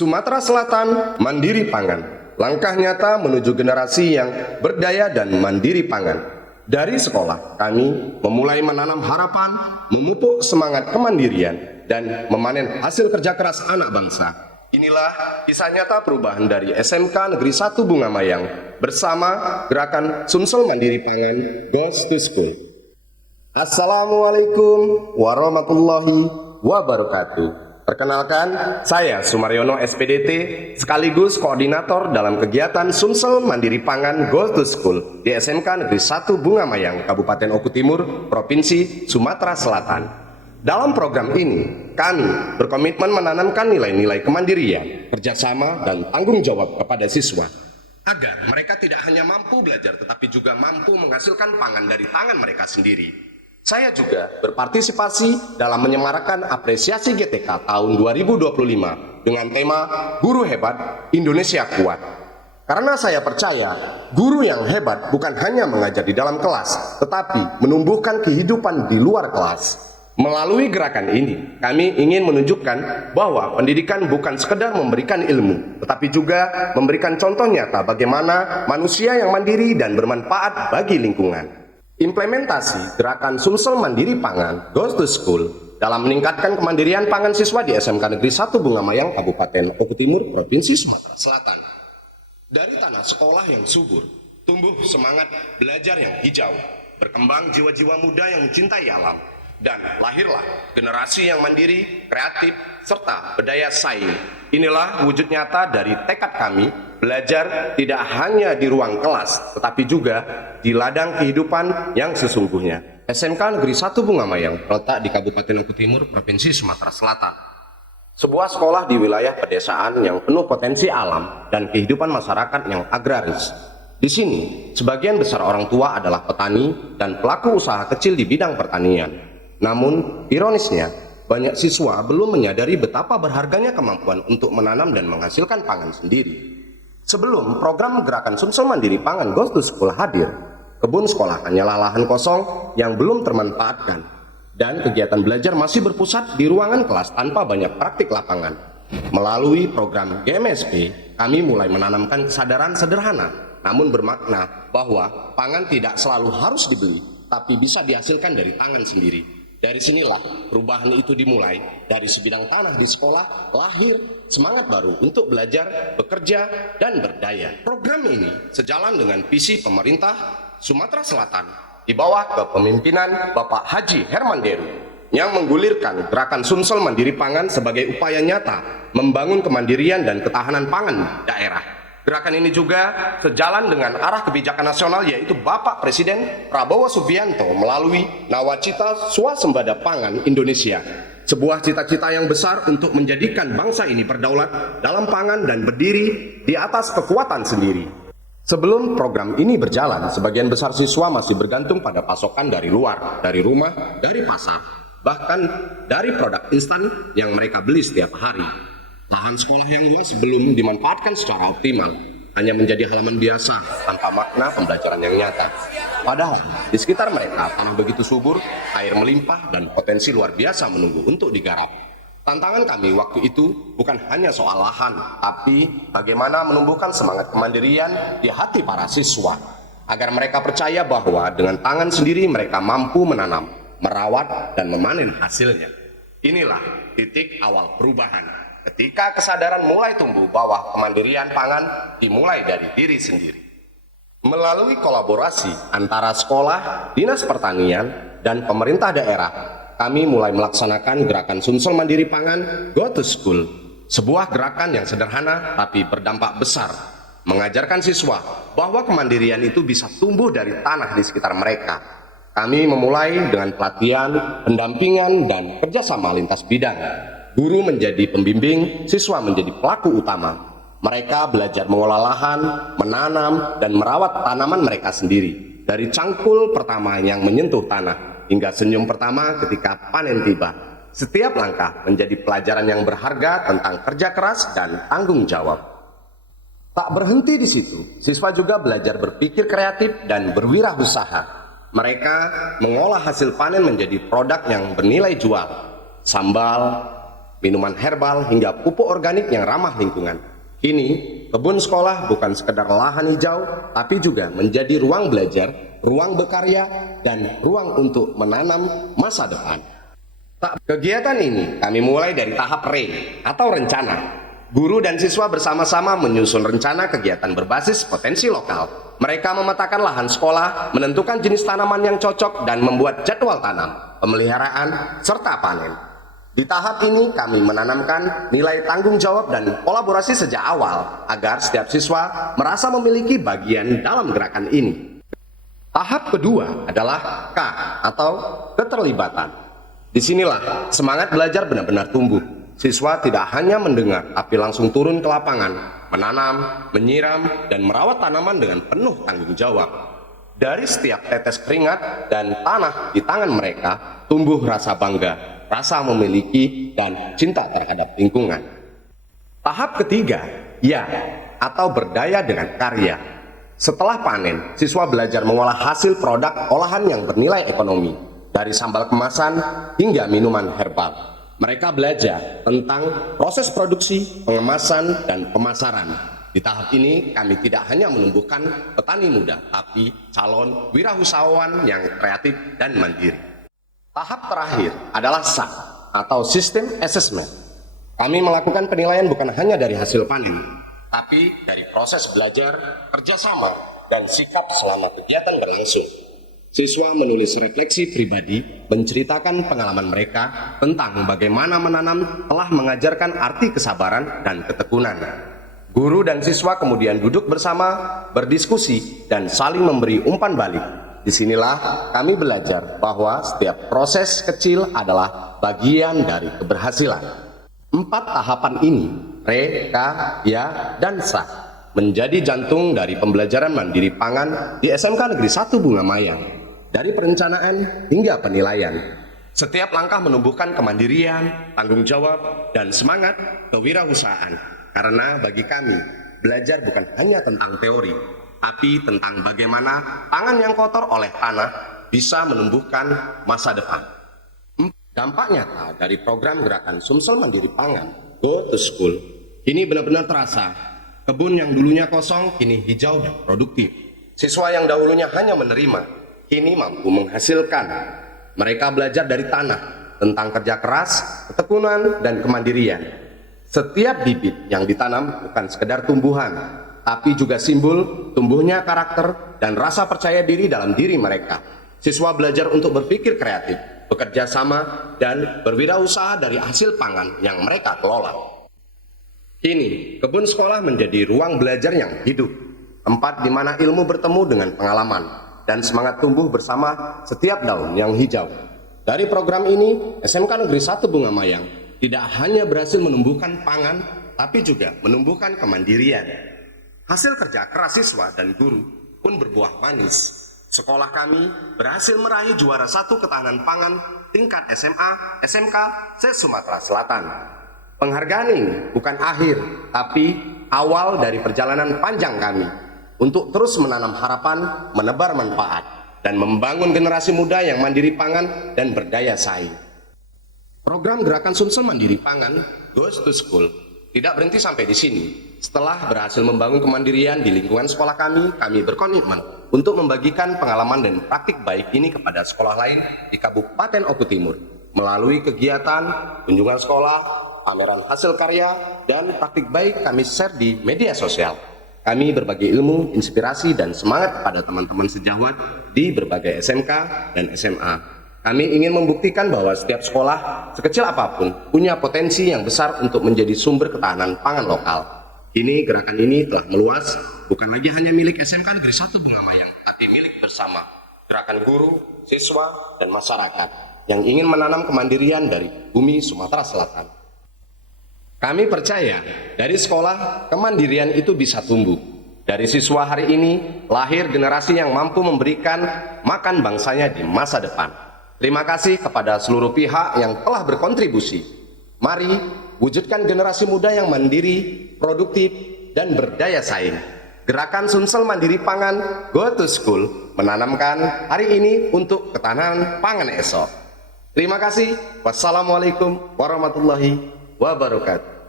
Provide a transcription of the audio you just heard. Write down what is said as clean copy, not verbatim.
Sumatera Selatan mandiri pangan. Langkah nyata menuju generasi yang berdaya dan mandiri pangan. Dari sekolah, kami memulai menanam harapan, memupuk semangat kemandirian, dan memanen hasil kerja keras anak bangsa. Inilah kisah nyata perubahan dari SMK Negeri 1 Bunga Mayang bersama gerakan Sumsel Mandiri Pangan Goes to School. Assalamualaikum warahmatullahi wabarakatuh. Perkenalkan, saya Sumaryono SPDT, sekaligus koordinator dalam kegiatan Sumsel Mandiri Pangan Goes to School di SMK Negeri 1 Bunga Mayang, Kabupaten Oku Timur, Provinsi Sumatera Selatan. Dalam program ini, kami berkomitmen menanamkan nilai-nilai kemandirian, kerjasama, dan tanggung jawab kepada siswa, agar mereka tidak hanya mampu belajar, tetapi juga mampu menghasilkan pangan dari tangan mereka sendiri. Saya juga berpartisipasi dalam menyemarakan apresiasi GTK tahun 2025 dengan tema Guru Hebat, Indonesia Kuat. Karena saya percaya, guru yang hebat bukan hanya mengajar di dalam kelas, tetapi menumbuhkan kehidupan di luar kelas. Melalui gerakan ini, kami ingin menunjukkan bahwa pendidikan bukan sekedar memberikan ilmu, tetapi juga memberikan contoh nyata bagaimana manusia yang mandiri dan bermanfaat bagi lingkungan. Implementasi gerakan Sumsel Mandiri Pangan Goes to School dalam meningkatkan kemandirian pangan siswa di SMK Negeri 1 Bunga Mayang, Kabupaten Oku Timur, Provinsi Sumatera Selatan. Dari tanah sekolah yang subur, tumbuh semangat belajar yang hijau, berkembang jiwa-jiwa muda yang mencintai alam, dan lahirlah generasi yang mandiri, kreatif, serta berdaya saing. Inilah wujud nyata dari tekad kami belajar tidak hanya di ruang kelas, tetapi juga di ladang kehidupan yang sesungguhnya. SMK Negeri 1 Bunga Mayang terletak di Kabupaten Oku Timur, Provinsi Sumatera Selatan. Sebuah sekolah di wilayah pedesaan yang penuh potensi alam dan kehidupan masyarakat yang agraris. Di sini, sebagian besar orang tua adalah petani dan pelaku usaha kecil di bidang pertanian. Namun, ironisnya, banyak siswa belum menyadari betapa berharganya kemampuan untuk menanam dan menghasilkan pangan sendiri. Sebelum program gerakan Sumsel Mandiri Pangan Goes to School hadir, kebun sekolah hanyalah lahan kosong yang belum termanfaatkan, dan kegiatan belajar masih berpusat di ruangan kelas tanpa banyak praktik lapangan. Melalui program GMSP, kami mulai menanamkan kesadaran sederhana, namun bermakna bahwa pangan tidak selalu harus dibeli, tapi bisa dihasilkan dari tangan sendiri. Dari sinilah perubahan itu dimulai. Dari sebidang tanah di sekolah lahir semangat baru untuk belajar, bekerja, dan berdaya. Program ini sejalan dengan visi pemerintah Sumatera Selatan di bawah kepemimpinan Bapak Haji Herman Deru yang menggulirkan gerakan Sumsel Mandiri Pangan sebagai upaya nyata membangun kemandirian dan ketahanan pangan daerah. Gerakan ini juga sejalan dengan arah kebijakan nasional, yaitu Bapak Presiden Prabowo Subianto melalui Nawacita Swasembada Pangan Indonesia. Sebuah cita-cita yang besar untuk menjadikan bangsa ini berdaulat dalam pangan dan berdiri di atas kekuatan sendiri. Sebelum program ini berjalan, sebagian besar siswa masih bergantung pada pasokan dari luar, dari rumah, dari pasar, bahkan dari produk instan yang mereka beli setiap hari. Lahan sekolah yang luas belum dimanfaatkan secara optimal, hanya menjadi halaman biasa tanpa makna pembelajaran yang nyata. Padahal di sekitar mereka tanah begitu subur, air melimpah, dan potensi luar biasa menunggu untuk digarap. Tantangan kami waktu itu bukan hanya soal lahan, tapi bagaimana menumbuhkan semangat kemandirian di hati para siswa, agar mereka percaya bahwa dengan tangan sendiri mereka mampu menanam, merawat, dan memanen hasilnya. Inilah titik awal perubahan. Ketika kesadaran mulai tumbuh bahwa kemandirian pangan dimulai dari diri sendiri. Melalui kolaborasi antara sekolah, dinas pertanian, dan pemerintah daerah, kami mulai melaksanakan gerakan Sumsel Mandiri Pangan Go to School. Sebuah gerakan yang sederhana tapi berdampak besar, mengajarkan siswa bahwa kemandirian itu bisa tumbuh dari tanah di sekitar mereka. Kami memulai dengan pelatihan, pendampingan, dan kerjasama lintas bidang. Guru menjadi pembimbing, siswa menjadi pelaku utama. Mereka belajar mengolah lahan, menanam, dan merawat tanaman mereka sendiri. Dari cangkul pertama yang menyentuh tanah, hingga senyum pertama ketika panen tiba. Setiap langkah menjadi pelajaran yang berharga tentang kerja keras dan tanggung jawab. Tak berhenti di situ, siswa juga belajar berpikir kreatif dan berwirausaha. Mereka mengolah hasil panen menjadi produk yang bernilai jual. Sambal, minuman herbal, hingga pupuk organik yang ramah lingkungan. Kini, kebun sekolah bukan sekedar lahan hijau, tapi juga menjadi ruang belajar, ruang berkarya, dan ruang untuk menanam masa depan. Kegiatan ini kami mulai dari tahap atau rencana. Guru dan siswa bersama-sama menyusun rencana kegiatan berbasis potensi lokal. Mereka memetakan lahan sekolah, menentukan jenis tanaman yang cocok, dan membuat jadwal tanam, pemeliharaan, serta panen. Di tahap ini kami menanamkan nilai tanggung jawab dan kolaborasi sejak awal agar setiap siswa merasa memiliki bagian dalam gerakan ini. Tahap kedua adalah K atau keterlibatan. Disinilah semangat belajar benar-benar tumbuh. Siswa tidak hanya mendengar tapi langsung turun ke lapangan, menanam, menyiram, dan merawat tanaman dengan penuh tanggung jawab. Dari setiap tetes keringat dan tanah di tangan mereka tumbuh rasa bangga, rasa memiliki, dan cinta terhadap lingkungan. Tahap ketiga, ya, atau berdaya dengan karya. Setelah panen, siswa belajar mengolah hasil produk olahan yang bernilai ekonomi, dari sambal kemasan hingga minuman herbal. Mereka belajar tentang proses produksi, pengemasan, dan pemasaran. Di tahap ini, kami tidak hanya menumbuhkan petani muda, tapi calon wirausahawan yang kreatif dan mandiri. Tahap terakhir adalah SAK atau System Assessment. Kami melakukan penilaian bukan hanya dari hasil panen, tapi dari proses belajar, kerjasama, dan sikap selama kegiatan berlangsung. Siswa menulis refleksi pribadi, menceritakan pengalaman mereka tentang bagaimana menanam telah mengajarkan arti kesabaran dan ketekunan. Guru dan siswa kemudian duduk bersama, berdiskusi, dan saling memberi umpan balik. Disinilah kami belajar bahwa setiap proses kecil adalah bagian dari keberhasilan. 4 tahapan ini, Re, K, Ya, dan Sa, menjadi jantung dari pembelajaran mandiri pangan di SMK Negeri 1 Bunga Mayang. Dari perencanaan hingga penilaian, setiap langkah menumbuhkan kemandirian, tanggung jawab, dan semangat kewirausahaan. Karena bagi kami, belajar bukan hanya tentang teori, tapi tentang bagaimana tangan yang kotor oleh tanah bisa menumbuhkan masa depan. Dampak nyata dari program gerakan Sumsel Mandiri Pangan, Go to School, ini benar-benar terasa. Kebun yang dulunya kosong, kini hijau dan produktif. Siswa yang dahulunya hanya menerima, kini mampu menghasilkan. Mereka belajar dari tanah tentang kerja keras, ketekunan, dan kemandirian. Setiap bibit yang ditanam bukan sekedar tumbuhan, tapi juga simbol tumbuhnya karakter dan rasa percaya diri dalam diri mereka. Siswa belajar untuk berpikir kreatif, bekerja sama, dan berwirausaha dari hasil pangan yang mereka kelola. Kini, kebun sekolah menjadi ruang belajar yang hidup, tempat di mana ilmu bertemu dengan pengalaman, dan semangat tumbuh bersama setiap daun yang hijau. Dari program ini, SMK Negeri 1 Bunga Mayang tidak hanya berhasil menumbuhkan pangan, tapi juga menumbuhkan kemandirian. Hasil kerja keras siswa dan guru pun berbuah manis. Sekolah kami berhasil meraih juara 1 ketahanan pangan tingkat SMA, SMK, se-Sumatera Selatan. Penghargaan ini bukan akhir, tapi awal dari perjalanan panjang kami untuk terus menanam harapan, menebar manfaat, dan membangun generasi muda yang mandiri pangan dan berdaya saing. Program Gerakan Sumsel Mandiri Pangan, Goes to School, tidak berhenti sampai di sini. Setelah berhasil membangun kemandirian di lingkungan sekolah kami berkomitmen untuk membagikan pengalaman dan praktik baik ini kepada sekolah lain di Kabupaten Oku Timur, melalui kegiatan, kunjungan sekolah, pameran hasil karya, dan praktik baik kami share di media sosial. Kami berbagi ilmu, inspirasi, dan semangat kepada teman-teman sejawat di berbagai SMK dan SMA. Kami ingin membuktikan bahwa setiap sekolah, sekecil apapun, punya potensi yang besar untuk menjadi sumber ketahanan pangan lokal. Kini gerakan ini telah meluas, bukan lagi hanya milik SMK Negeri 1 Bunga Mayang, tapi milik bersama. Gerakan guru, siswa, dan masyarakat yang ingin menanam kemandirian dari bumi Sumatera Selatan. Kami percaya dari sekolah kemandirian itu bisa tumbuh. Dari siswa hari ini lahir generasi yang mampu memberikan makan bangsanya di masa depan. Terima kasih kepada seluruh pihak yang telah berkontribusi. Mari wujudkan generasi muda yang mandiri, produktif, dan berdaya saing. Gerakan Sumsel Mandiri Pangan Go to School menanamkan hari ini untuk ketahanan pangan esok. Terima kasih. Wassalamualaikum warahmatullahi wabarakatuh.